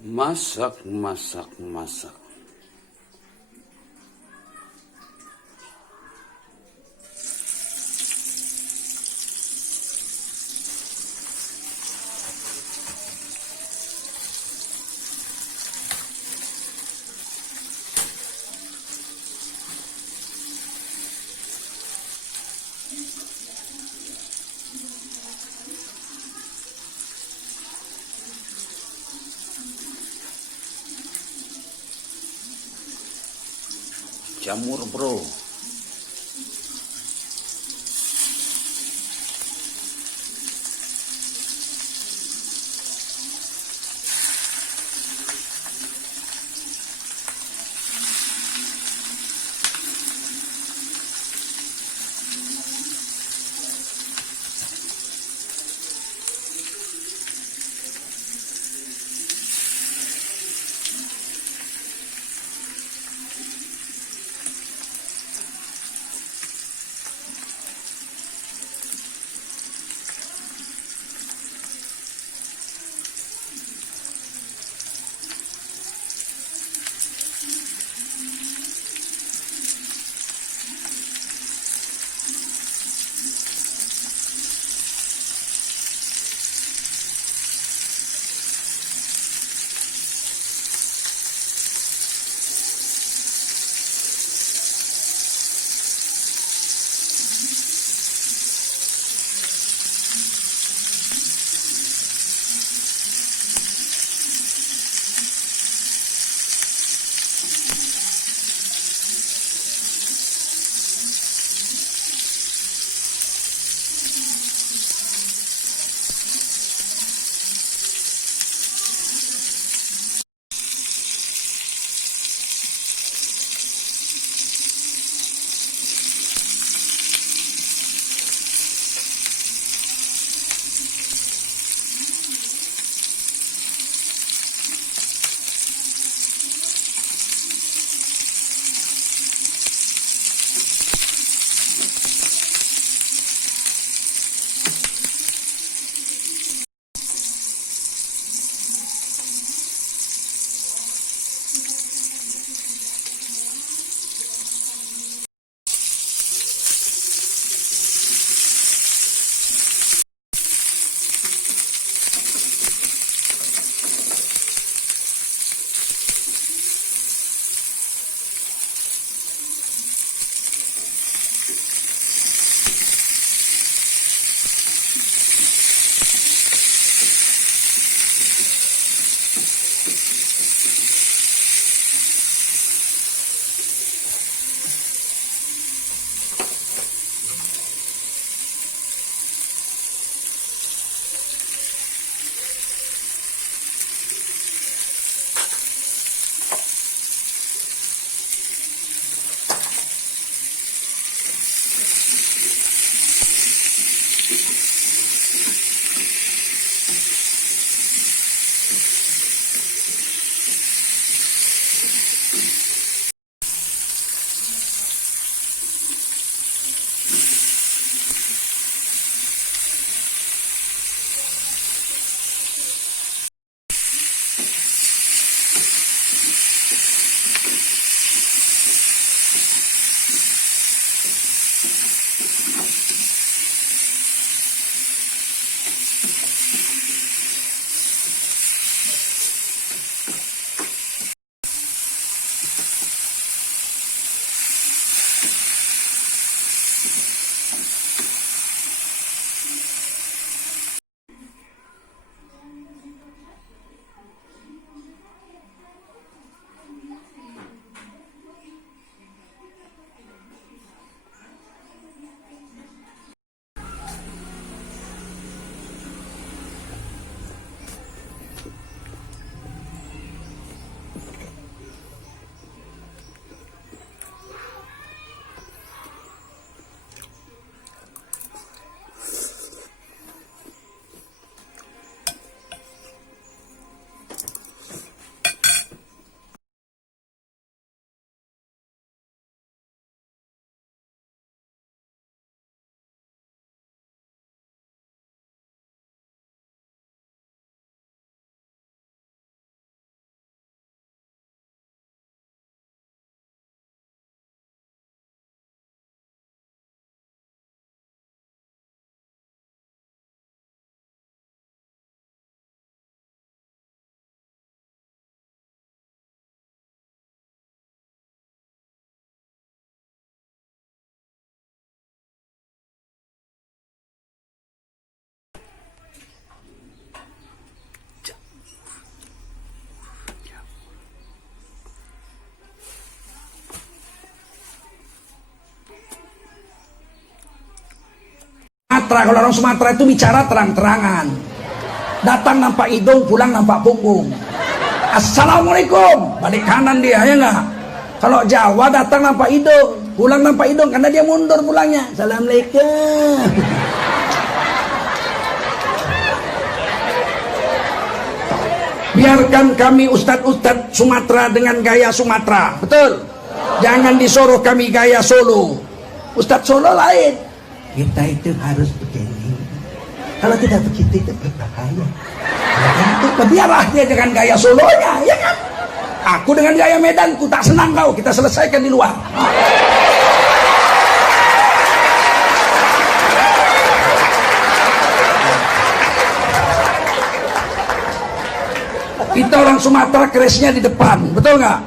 Masak, masak, masak. Jamur bro. Sumatera. Kalau orang Sumatera itu bicara terang-terangan. Datang nampak hidung, pulang nampak punggung. Assalamualaikum, balik kanan dia, ya enggak? Kalau Jawa datang nampak hidung, pulang nampak hidung, karena dia mundur pulangnya. Assalamualaikum. Biarkan kami ustadz-ustadz Sumatera dengan gaya Sumatera, betul? Jangan disuruh kami gaya Solo. Ustadz Solo lain. Kita itu harus begini. Kalau tidak begitu itu berbahaya. Itu biarlah dia dengan gaya Solonya, ya kan? Aku dengan gaya Medanku, tak senang kau, kita selesaikan di luar. Kita orang Sumatera kerisnya di depan, betul nggak?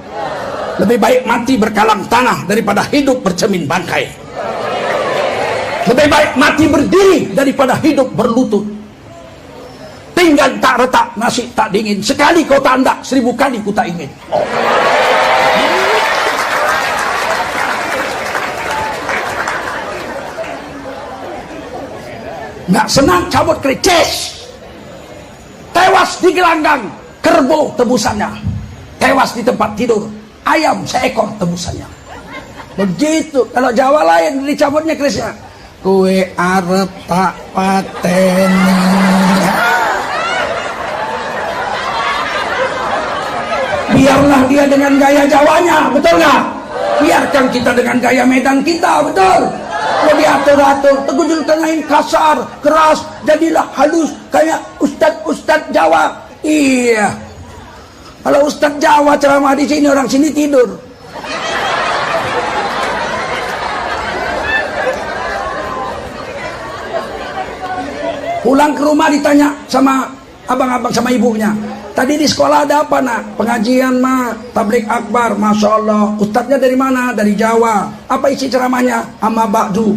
Lebih baik mati berkalang tanah daripada hidup bercermin bangkai. Lebih baik mati berdiri daripada hidup berlutut. Pinggan tak retak, nasi tak dingin. Sekali kau tak hendak, 1000 kali ku tak ingin. Nggak senang cabut kricis. Tewas di gelanggang, kerbau tebusannya. Tewas di tempat tidur, ayam seekor tebusannya. Begitu. Kalau Jawa lain dicabutnya kerisnya. Kue arep tak pateni. Biarlah dia dengan gaya Jawanya, betul nggak? Biarkan kita dengan gaya Medan kita, betul? Lebih atur-atur, tegujul tengahin kasar, keras, jadilah halus kayak ustadz Jawa. Iya. Kalau ustadz Jawa ceramah di sini, orang sini tidur. Pulang ke rumah ditanya sama abang-abang, sama ibunya. Tadi di sekolah ada apa nak? Pengajian mah, tablik akbar, masya Allah. Ustadznya dari mana? Dari Jawa. Apa isi ceramahnya? Amma ba'du.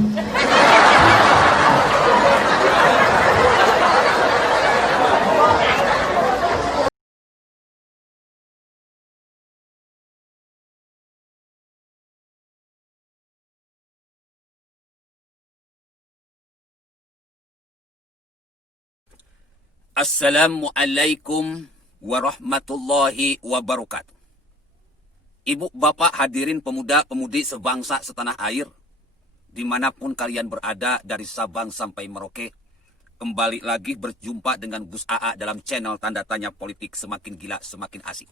Assalamualaikum warahmatullahi wabarakatuh. Ibu bapak hadirin pemuda-pemudi sebangsa setanah air, dimanapun kalian berada dari Sabang sampai Merauke, kembali lagi berjumpa dengan Gus AA dalam channel Tanda Tanya Politik Semakin Gila Semakin Asik.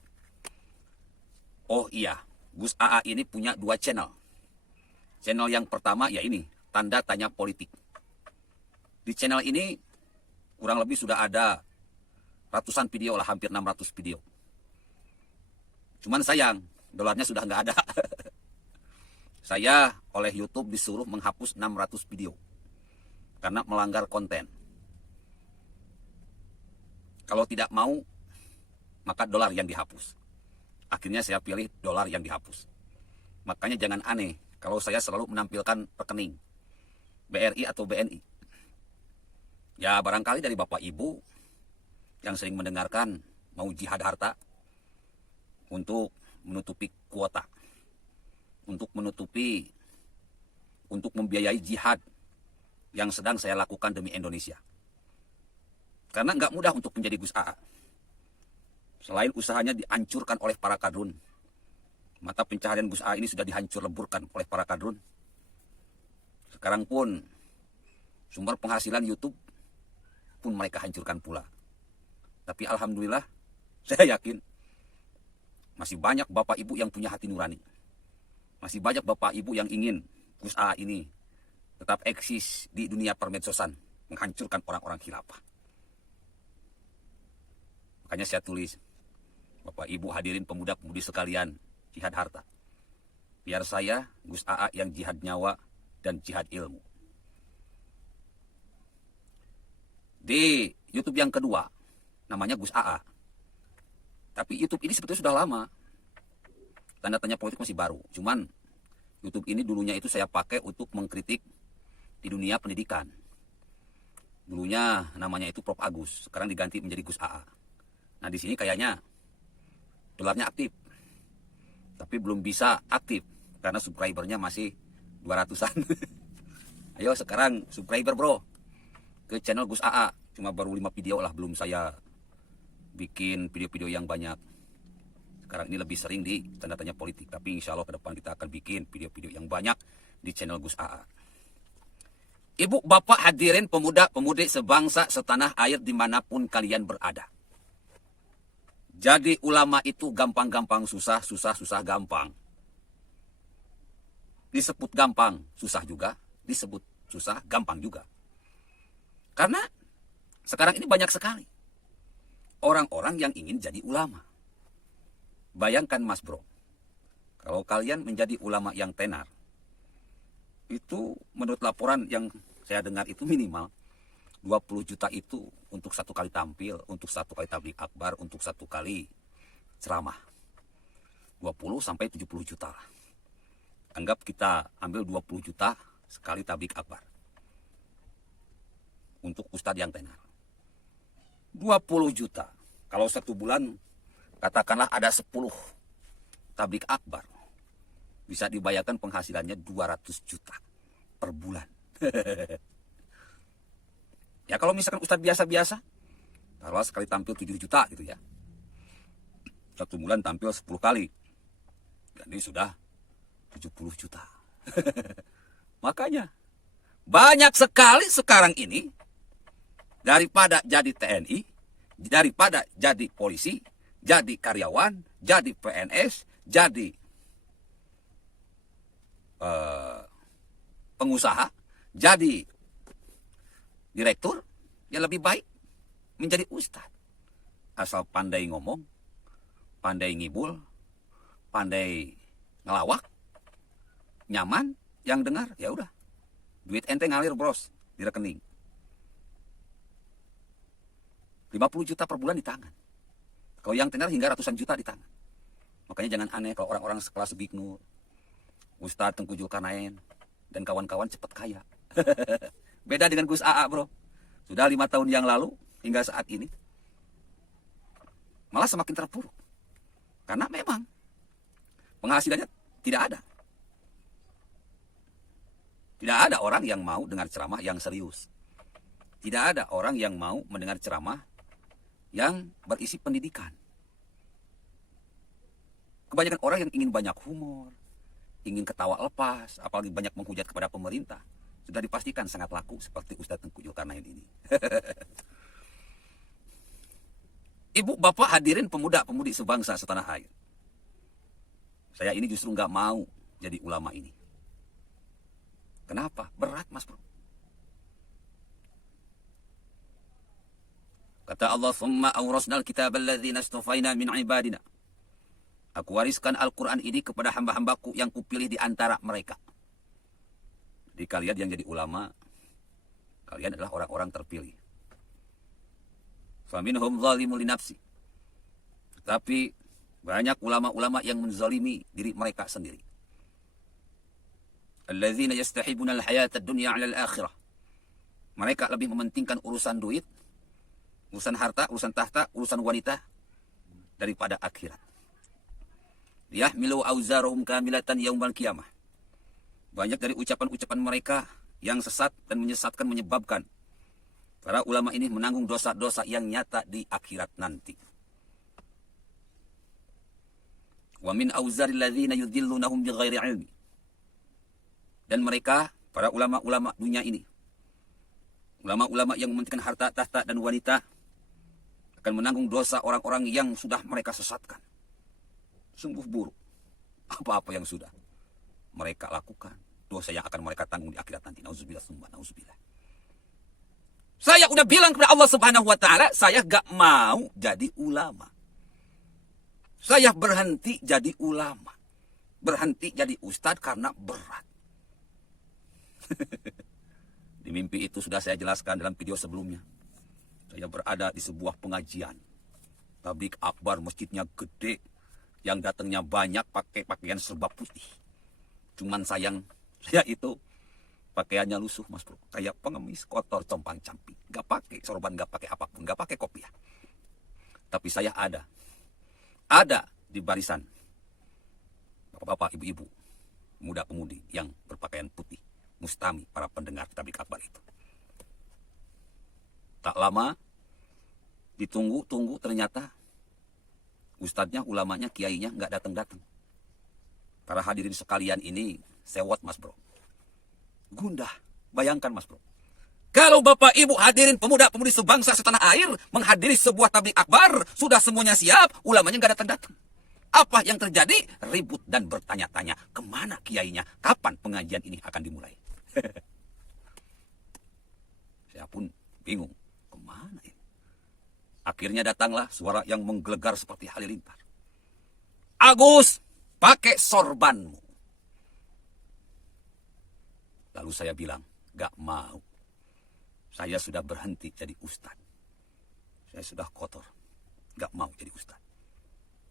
Oh iya, Gus AA ini punya 2 channel. Channel yang pertama ya ini, Tanda Tanya Politik. Di channel ini kurang lebih sudah ada ratusan video lah, hampir 600 video. Cuman sayang, dolarnya sudah nggak ada. Saya oleh YouTube disuruh menghapus 600 video karena melanggar konten. Kalau tidak mau, maka dolar yang dihapus. Akhirnya saya pilih dolar yang dihapus. Makanya jangan aneh kalau saya selalu menampilkan rekening BRI atau BNI. Ya barangkali dari Bapak Ibu yang sering mendengarkan mau jihad harta untuk menutupi kuota, untuk membiayai jihad yang sedang saya lakukan demi Indonesia. Karena nggak mudah untuk menjadi Gus AA. Selain usahanya dihancurkan oleh para kadrun, mata pencaharian Gus AA ini sudah dihancur leburkan oleh para kadrun. Sekarang pun sumber penghasilan YouTube pun mereka hancurkan pula. Tapi alhamdulillah, saya yakin masih banyak Bapak Ibu yang punya hati nurani. Masih banyak Bapak Ibu yang ingin Gus AA ini tetap eksis di dunia permedsosan, menghancurkan orang-orang khilafah. Makanya saya tulis, Bapak Ibu hadirin pemuda-pemudi sekalian, jihad harta. Biar saya, Gus AA yang jihad nyawa dan jihad ilmu. Di YouTube yang kedua, namanya Gus AA. Tapi YouTube ini sebetulnya sudah lama. Tanda Tanya Politik masih baru. Cuman YouTube ini dulunya itu saya pakai untuk mengkritik di dunia pendidikan. Dulunya namanya itu Prof Agus, sekarang diganti menjadi Gus AA. Nah di sini kayaknya dolarnya aktif, tapi belum bisa aktif karena subscribernya masih 200-an. Ayo sekarang subscriber bro, ke channel Gus AA. Cuma baru 5 video lah, belum saya bikin video-video yang banyak. Sekarang ini lebih sering di tanda-tanya politik. Tapi insya Allah ke depan kita akan bikin video-video yang banyak di channel Gus AA. Ibu, bapak, hadirin pemuda-pemudi sebangsa setanah air dimanapun kalian berada. Jadi ulama itu gampang-gampang susah, susah-susah gampang. Disebut gampang, susah juga. Disebut susah, gampang juga. Karena sekarang ini banyak sekali orang-orang yang ingin jadi ulama. Bayangkan Mas Bro, kalau kalian menjadi ulama yang tenar, itu menurut laporan yang saya dengar itu minimal 20 juta itu untuk 1 kali tampil, untuk 1 kali tabligh akbar, untuk 1 kali ceramah. 20 sampai 70 juta lah. Anggap kita ambil 20 juta sekali tabligh akbar. Untuk ustadz yang tenar. 20 juta. Kalau 1 bulan, katakanlah ada 10 tabligh akbar. Bisa dibayarkan penghasilannya 200 juta per bulan. Ya kalau misalkan ustadz biasa-biasa, taruhlah sekali tampil 7 juta gitu ya. 1 bulan tampil 10 kali. Jadi sudah 70 juta. Makanya banyak sekali sekarang ini daripada jadi TNI, daripada jadi polisi, jadi karyawan, jadi PNS, jadi pengusaha, jadi direktur, ya lebih baik menjadi ustadz. Asal pandai ngomong, pandai ngibul, pandai ngelawak, nyaman, yang dengar, ya udah. Duit ente ngalir bros di rekening. 50 juta per bulan di tangan. Kalau yang tenar hingga ratusan juta di tangan. Makanya jangan aneh kalau orang-orang sekelas Big Nur, Ustadz Tengku Zulkarnain, dan kawan-kawan cepat kaya. Beda dengan Gus AA bro. Sudah 5 tahun yang lalu hingga saat ini malah semakin terpuruk. Karena memang penghasilannya tidak ada. Tidak ada orang yang mau dengar ceramah yang serius. Tidak ada orang yang mau mendengar ceramah yang berisi pendidikan. Kebanyakan orang yang ingin banyak humor, ingin ketawa lepas, apalagi banyak menghujat kepada pemerintah, sudah dipastikan sangat laku seperti Ustadz Tengku Zulkarnain ini. Ibu, bapak, hadirin pemuda-pemudi sebangsa setanah air. Saya ini justru nggak mau jadi ulama ini. Kenapa? Berat mas bro. Kata Allah, "Tsumma awrasnal kitab alladzina astafaina min ibadina." Aku wariskan Al-Quran ini kepada hamba-hambaku yang kupilih di antara mereka. Jadi kalian yang jadi ulama, kalian adalah orang-orang terpilih. Faminhum zalimun li nafsi. Tapi banyak ulama-ulama yang menzalimi diri mereka sendiri. Alladzina yastahibuna al-hayata ad-dunya 'ala al-akhirah. Mereka lebih mementingkan urusan duit, urusan harta, urusan tahta, urusan wanita daripada akhirat. Yahmilu auzarahum kamilatan yaumal qiyamah. Banyak dari ucapan-ucapan mereka yang sesat dan menyesatkan menyebabkan para ulama ini menanggung dosa-dosa yang nyata di akhirat nanti. Wa min auzaril ladzina yudhillunahum bighairi ilmi. Dan mereka, para ulama-ulama dunia ini, ulama-ulama yang mementingkan harta, tahta, dan wanita, akan menanggung dosa orang-orang yang sudah mereka sesatkan. Sungguh buruk. Apa-apa yang sudah mereka lakukan, dosa yang akan mereka tanggung di akhirat nanti. Nauzubillah summa nauzubillah. Saya udah bilang kepada Allah Subhanahu wa taala, saya gak mau jadi ulama. Saya berhenti jadi ulama. Berhenti jadi ustadz karena berat. Di mimpi itu sudah saya jelaskan dalam video sebelumnya. Saya berada di sebuah pengajian. Tabligh akbar, masjidnya gede. Yang datangnya banyak pakai pakaian serba putih. Cuman sayang, saya itu pakaiannya lusuh mas bro. Kayak pengemis, kotor, compang-camping. Gak pakai sorban, gak pakai apapun, gak pakai kopiah. Tapi saya ada di barisan bapak-bapak, ibu-ibu, muda-pemudi yang berpakaian putih. Mustami, para pendengar tabligh akbar itu. Tak lama, ditunggu-tunggu ternyata ustadznya, ulamanya, kiainya nggak datang-datang. Para hadirin sekalian ini sewot mas bro. Gundah, bayangkan mas bro. Kalau bapak ibu hadirin pemuda-pemudi sebangsa setanah air menghadiri sebuah tablik akbar, sudah semuanya siap, ulamanya nggak datang-datang. Apa yang terjadi? Ribut dan bertanya-tanya, kemana kiainya? Kapan pengajian ini akan dimulai? Saya pun bingung, kemana ini? Akhirnya datanglah suara yang menggelegar seperti halilintar. Agus, pakai sorbanmu. Lalu saya bilang, gak mau. Saya sudah berhenti jadi ustadz. Saya sudah kotor. Gak mau jadi ustadz.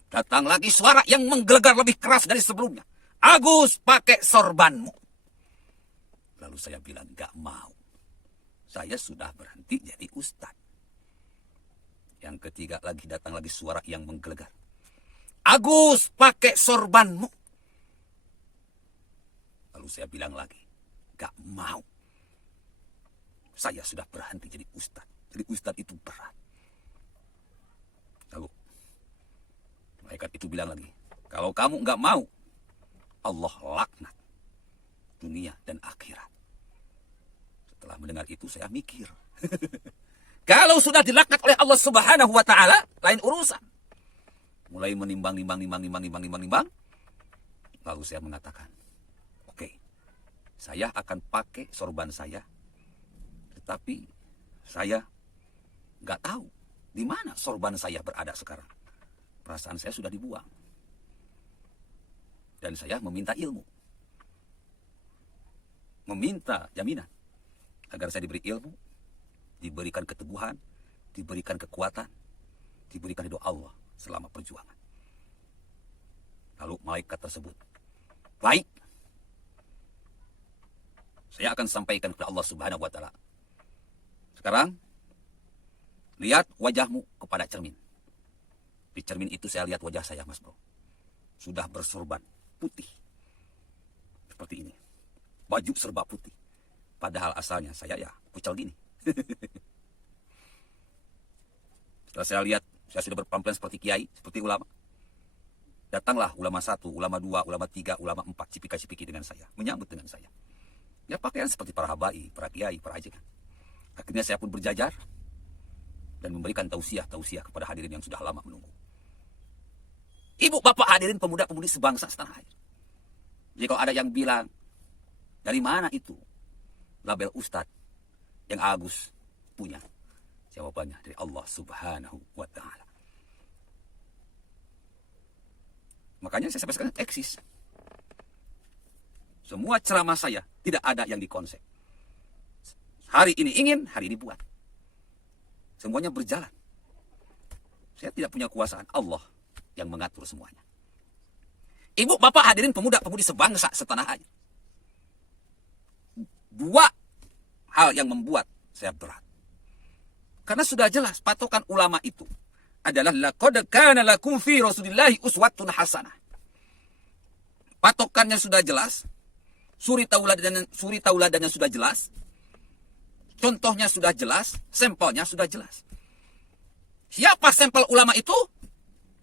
Datang lagi suara yang menggelegar lebih keras dari sebelumnya. Agus, pakai sorbanmu. Lalu saya bilang, gak mau. Saya sudah berhenti jadi ustadz. Yang ketiga lagi datang lagi suara yang menggelegar. Agus, pakai sorbanmu. Lalu saya bilang lagi, gak mau. Saya sudah berhenti jadi ustadz. Jadi ustadz itu berat. Lalu malaikat itu bilang lagi, kalau kamu gak mau, Allah laknat dunia dan akhirat. Setelah mendengar itu saya mikir. Kalau sudah dilaknat oleh Allah Subhanahu wa taala, lain urusan. Mulai menimbang. Lalu saya mengatakan, oke, saya akan pakai sorban saya. Tetapi saya nggak tahu di mana sorban saya berada sekarang. Perasaan saya sudah dibuang. Dan saya meminta ilmu. Meminta jaminan agar saya diberi ilmu, diberikan keteguhan, diberikan kekuatan, diberikan ridho Allah selama perjuangan. Lalu malaikat tersebut, baik, saya akan sampaikan kepada Allah Subhanahu wa taala. Sekarang lihat wajahmu kepada cermin. Di cermin itu saya lihat wajah saya, Mas Bro. Sudah bersorban putih. Seperti ini. Baju serba putih. Padahal asalnya saya ya kucel gini. Setelah saya lihat, saya sudah berpenampilan seperti kiai, seperti ulama. Datanglah ulama 1, ulama 2, ulama 3, ulama 4, cipika-cipiki dengan saya, menyambut dengan saya. Ya pakaian seperti para habai, para kiai, para ajengan. Akhirnya saya pun berjajar dan memberikan tausiah kepada hadirin yang sudah lama menunggu. Ibu bapak hadirin pemuda-pemudi sebangsa setanah air. Jadi kalau ada yang bilang, dari mana itu label ustadz yang Agus punya? Jawabannya dari Allah Subhanahu wa taala. Makanya saya sampai sekarang eksis. Semua ceramah saya tidak ada yang dikonsep. Hari ini ingin, hari ini buat. Semuanya berjalan. Saya tidak punya kuasaan, Allah yang mengatur semuanya. Ibu, bapak, hadirin pemuda-pemudi sebangsa setanah air. Dua hal yang membuat saya berat. Karena sudah jelas patokan ulama itu adalah laqad kana lakum fi Rasulillahi uswatun hasanah. Patokannya sudah jelas, suri tauladannya sudah jelas, contohnya sudah jelas, sampelnya sudah jelas. Siapa sampel ulama itu?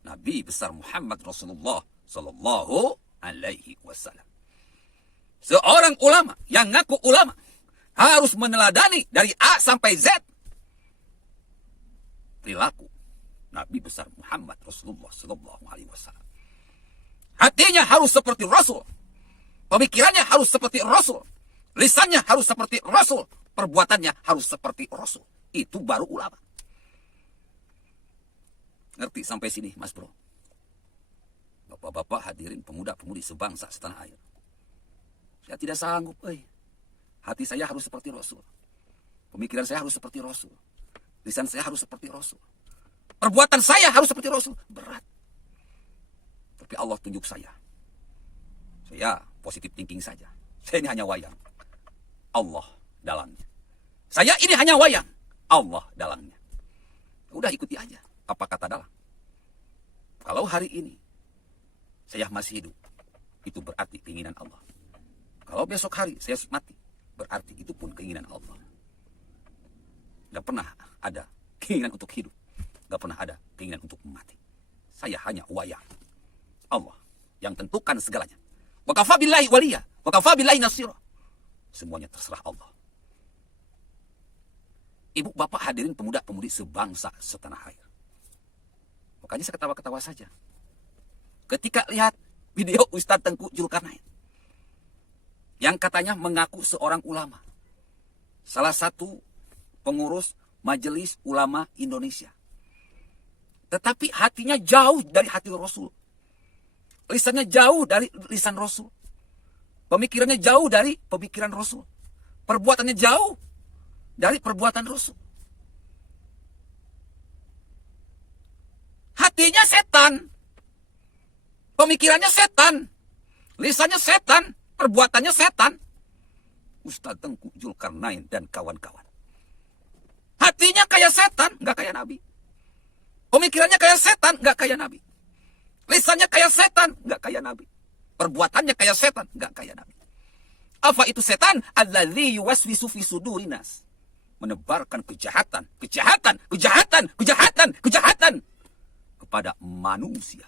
Nabi besar Muhammad Rasulullah sallallahu alaihi wasallam. Seorang ulama yang ngaku ulama harus meneladani dari A sampai Z perilaku Nabi besar Muhammad Rasulullah sallallahu alaihi wasallam. Hatinya harus seperti Rasul. Pemikirannya harus seperti Rasul. Lisannya harus seperti Rasul. Perbuatannya harus seperti Rasul. Itu baru ulama. Ngerti sampai sini, Mas Bro? Bapak-bapak hadirin pemuda-pemudi sebangsa setanah air. Saya tidak sanggup, hati saya harus seperti Rasul. Pemikiran saya harus seperti Rasul. Lisan saya harus seperti Rasul. Perbuatan saya harus seperti Rasul. Berat. Tapi Allah tunjuk saya. Saya positif thinking saja. Saya ini hanya wayang. Allah dalangnya. Saya ini hanya wayang. Allah dalangnya. Udah ikuti aja apa kata dalang. Kalau hari ini saya masih hidup, itu berarti keinginan Allah. Kalau besok hari saya mati, berarti itu pun keinginan Allah. Tidak pernah ada keinginan untuk hidup. Gak pernah ada keinginan untuk mati. Saya hanya wayang. Allah yang tentukan segalanya. Wa kafa billahi waliya, wa kafa billahi nasira. Semuanya terserah Allah. Ibu, bapak, hadirin pemuda-pemudi sebangsa setanah air. Makanya saya ketawa-ketawa saja ketika lihat video Ustadz Tengku Zulkarnain yang katanya mengaku seorang ulama, salah satu pengurus Majelis Ulama Indonesia. Tetapi hatinya jauh dari hati Rasul. Lisannya jauh dari lisan Rasul. Pemikirannya jauh dari pemikiran Rasul. Perbuatannya jauh dari perbuatan Rasul. Hatinya setan. Pemikirannya setan. Lisannya setan. Perbuatannya setan. Ustadz Tengku Zulkarnain dan kawan-kawan. Hatinya kayak setan, nggak kayak Nabi. Pemikirannya kayak setan, nggak kayak Nabi. Lisannya kayak setan, nggak kayak Nabi. Perbuatannya kayak setan, nggak kayak Nabi. Apa itu setan? Alladzi yuwaswisu fi sudurinas. Menebarkan kejahatan, kejahatan, kejahatan, kejahatan, kejahatan kepada manusia.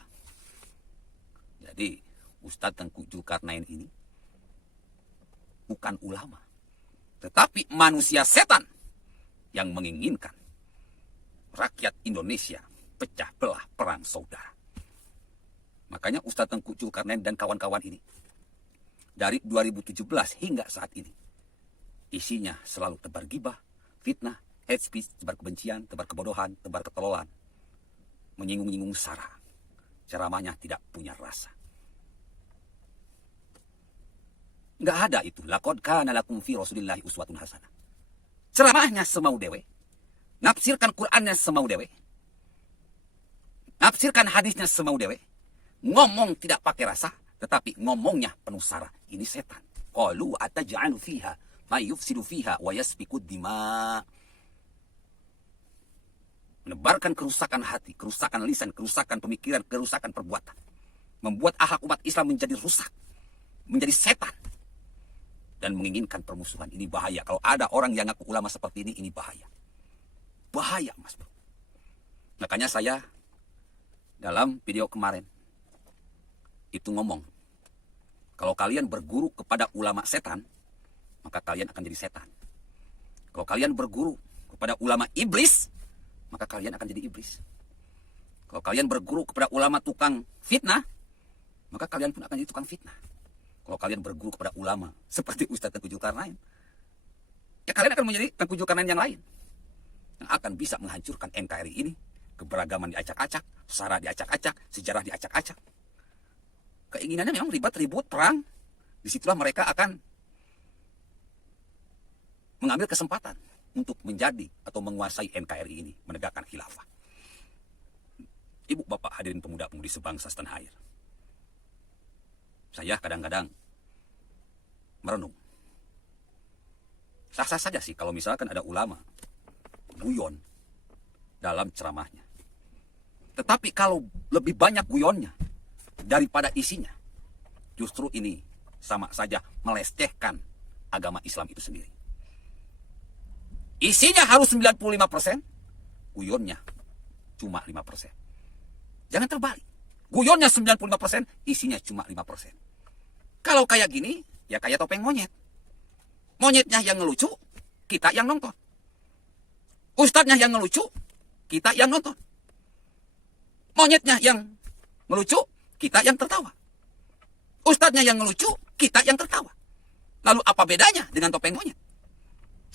Jadi Ustadz Tengku Zulkarnain ini bukan ulama, tetapi manusia setan yang menginginkan rakyat Indonesia pecah belah perang saudara. Makanya Ustadz Tengku Zulkarnain dan kawan-kawan ini dari 2017 hingga saat ini isinya selalu tebar gibah, fitnah, hate speech, tebar kebencian, tebar kebodohan, tebar ketololan, menyinggung-nyinggung sara. Ceramahnya tidak punya rasa. Nggak ada itu. Laqad kana lakum fi Rasulillahi uswatun hasanah. Ceramahnya semau dewe. Nafsirkan Qur'annya semau dewe. Nafsirkan hadisnya semau dewe. Ngomong tidak pakai rasa, tetapi ngomongnya penuh sara. Ini setan. Qalu ataj'alu fiha ma yufsidu fiha wa yasfiku dima. Menebarkan kerusakan hati, kerusakan lisan, kerusakan pemikiran, kerusakan perbuatan. Membuat akhlak umat Islam menjadi rusak, menjadi setan. Dan menginginkan permusuhan. Ini bahaya. Kalau ada orang yang ngaku ulama seperti ini bahaya. Bahaya, Mas Bro. Makanya saya dalam video kemarin itu ngomong, kalau kalian berguru kepada ulama setan, maka kalian akan jadi setan. Kalau kalian berguru kepada ulama iblis, maka kalian akan jadi iblis. Kalau kalian berguru kepada ulama tukang fitnah, maka kalian pun akan jadi tukang fitnah. Kalau kalian berguru kepada ulama seperti Ustadz Tengku Zulkarnain, ya kalian akan menjadi Tengku Zulkarnain yang lain, yang akan bisa menghancurkan NKRI ini. Keberagaman diacak-acak, sara diacak-acak, sejarah diacak-acak. Keinginannya memang ribut-ribut, perang. Disitulah mereka akan mengambil kesempatan untuk menjadi atau menguasai NKRI ini, menegakkan khilafah. Ibu, bapak, hadirin pemuda-pemudi sebangsa setanah air. Saya kadang-kadang merenung. Sah-sah saja sih kalau misalkan ada ulama guyon dalam ceramahnya. Tetapi kalau lebih banyak guyonnya daripada isinya, justru ini sama saja melecehkan agama Islam itu sendiri. Isinya harus 95%, guyonnya cuma 5%. Jangan terbalik. Guyonnya 95%, isinya cuma 5%. Kalau kayak gini, ya kayak topeng monyet. Monyetnya yang ngelucu, kita yang nonton. Ustadznya yang ngelucu, kita yang nonton. Monyetnya yang ngelucu, kita yang tertawa. Ustadznya yang ngelucu, kita yang tertawa. Lalu apa bedanya dengan topeng monyet?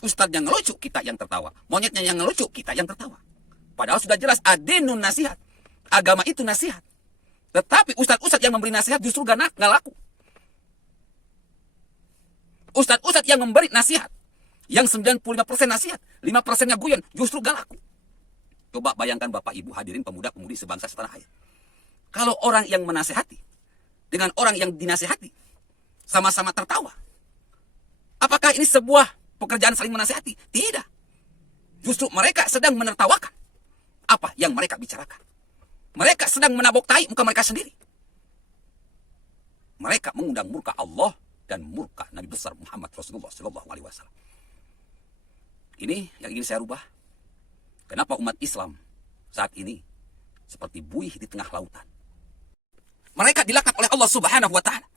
Ustadz yang ngelucu, kita yang tertawa. Monyetnya yang ngelucu, kita yang tertawa. Padahal sudah jelas adinun nasihat. Agama itu nasihat. Tetapi ustadz-ustadz yang memberi nasihat justru gak laku. Ustadz-ustadz yang memberi nasihat, yang 95% nasihat, 5%-nya guyon, justru gak laku. Coba bayangkan Bapak Ibu hadirin pemuda-pemudi sebangsa setanah air. Kalau orang yang menasehati dengan orang yang dinasehati sama-sama tertawa, apakah ini sebuah pekerjaan saling menasehati? Tidak. Justru mereka sedang menertawakan apa yang mereka bicarakan. Mereka sedang menabok-tai muka mereka sendiri. Mereka mengundang murka Allah dan murka Nabi besar Muhammad Rasulullah SAW. Ini yang ingin saya rubah. Kenapa umat Islam saat ini seperti buih di tengah lautan? Mereka dilaknat oleh Allah Subhanahu wa taala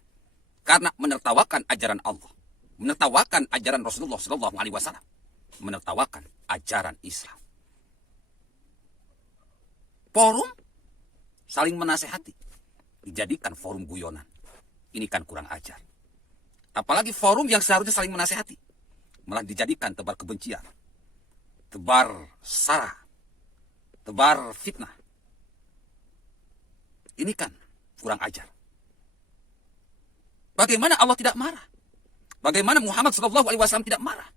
karena menertawakan ajaran Allah, menertawakan ajaran Rasulullah sallallahu alaihi wasallam, menertawakan ajaran Islam. Forum saling menasehati dijadikan forum guyonan. Ini kan kurang ajar. Apalagi forum yang seharusnya saling menasehati malah dijadikan tebar kebencian, tebar sara, tebar fitnah. Ini kan kurang ajar. Bagaimana Allah tidak marah? Bagaimana Muhammad SAW tidak marah?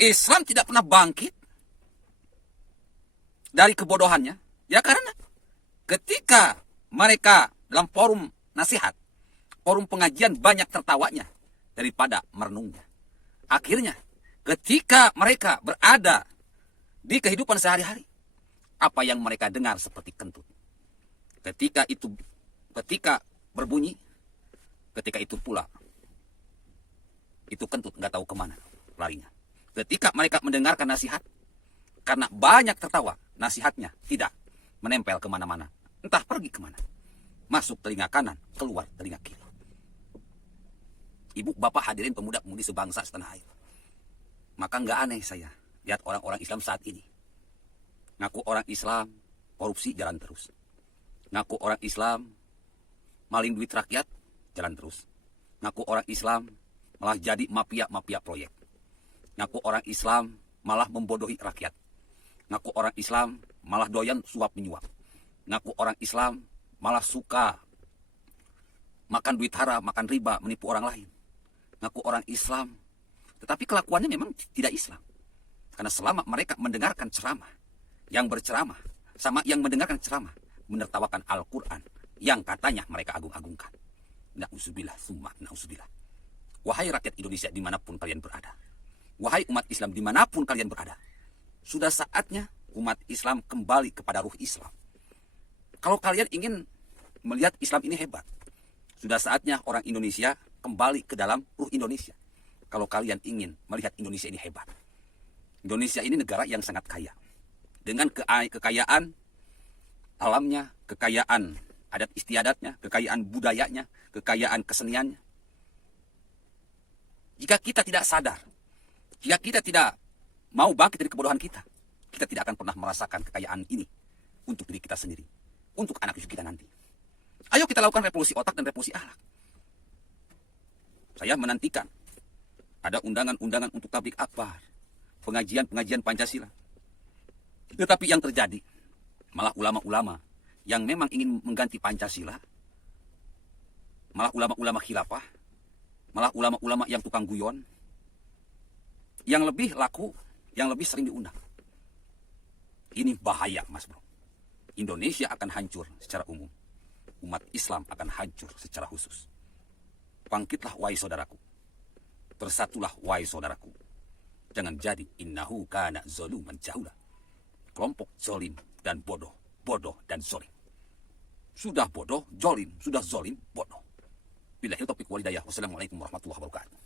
Islam tidak pernah bangkit dari kebodohannya. Ya karena ketika mereka dalam forum nasihat, forum pengajian banyak tertawanya daripada merenungnya. Akhirnya ketika mereka berada di kehidupan sehari-hari, apa yang mereka dengar seperti kentut. Ketika berbunyi, ketika itu pula itu kentut nggak tahu kemana larinya. Ketika mereka mendengarkan nasihat, karena banyak tertawa, nasihatnya tidak menempel kemana-mana, entah pergi kemana, masuk telinga kanan, keluar telinga kiri. Ibu, bapak, hadirin pemuda-pemudi sebangsa setanah air, maka nggak aneh saya lihat orang-orang Islam saat ini ngaku orang Islam, korupsi jalan terus. Ngaku orang Islam, maling duit rakyat, jalan terus. Ngaku orang Islam, malah jadi mafia proyek. Ngaku orang Islam, malah membodohi rakyat. Ngaku orang Islam, malah doyan suap menyuap. Ngaku orang Islam, malah suka makan duit haram, makan riba, menipu orang lain. Ngaku orang Islam, tetapi kelakuannya memang tidak Islam. Karena selama mereka mendengarkan ceramah, yang berceramah sama yang mendengarkan ceramah menertawakan Al-Quran yang katanya mereka agung-agungkan. Na'udzubillah, summa na'udzubillah. Wahai rakyat Indonesia dimanapun kalian berada, wahai umat Islam dimanapun kalian berada, sudah saatnya umat Islam kembali kepada ruh Islam. Kalau kalian ingin melihat Islam ini hebat, sudah saatnya orang Indonesia kembali ke dalam ruh Indonesia. Kalau kalian ingin melihat Indonesia ini hebat, Indonesia ini negara yang sangat kaya, dengan kekayaan alamnya, kekayaan adat istiadatnya, kekayaan budayanya, kekayaan keseniannya. Jika kita tidak sadar, jika kita tidak mau bangkit dari kebodohan kita, kita tidak akan pernah merasakan kekayaan ini untuk diri kita sendiri, untuk anak cucu kita nanti. Ayo kita lakukan revolusi otak dan revolusi akhlak. Saya menantikan ada undangan-undangan untuk tablik akbar, pengajian-pengajian Pancasila. Tetapi yang terjadi, malah ulama-ulama yang memang ingin mengganti Pancasila, malah ulama-ulama khilafah, malah ulama-ulama yang tukang guyon, yang lebih laku, yang lebih sering diundang. Ini bahaya, Mas Bro. Indonesia akan hancur secara umum. Umat Islam akan hancur secara khusus. Bangkitlah, wahai saudaraku. Bersatulah, wahai saudaraku. Jangan jadi innahu kana zaluman jahula. Kelompok zolim dan bodoh, bodoh dan zolim. Sudah bodoh, zolim, sudah zolim, bodoh. Billahi taufiq wal hidayah. Wassalamualaikum warahmatullahi wabarakatuh.